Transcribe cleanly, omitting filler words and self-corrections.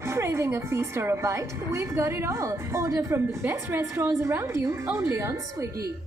Craving a feast or a bite? We've got it all. Order from the best restaurants around you only on Swiggy.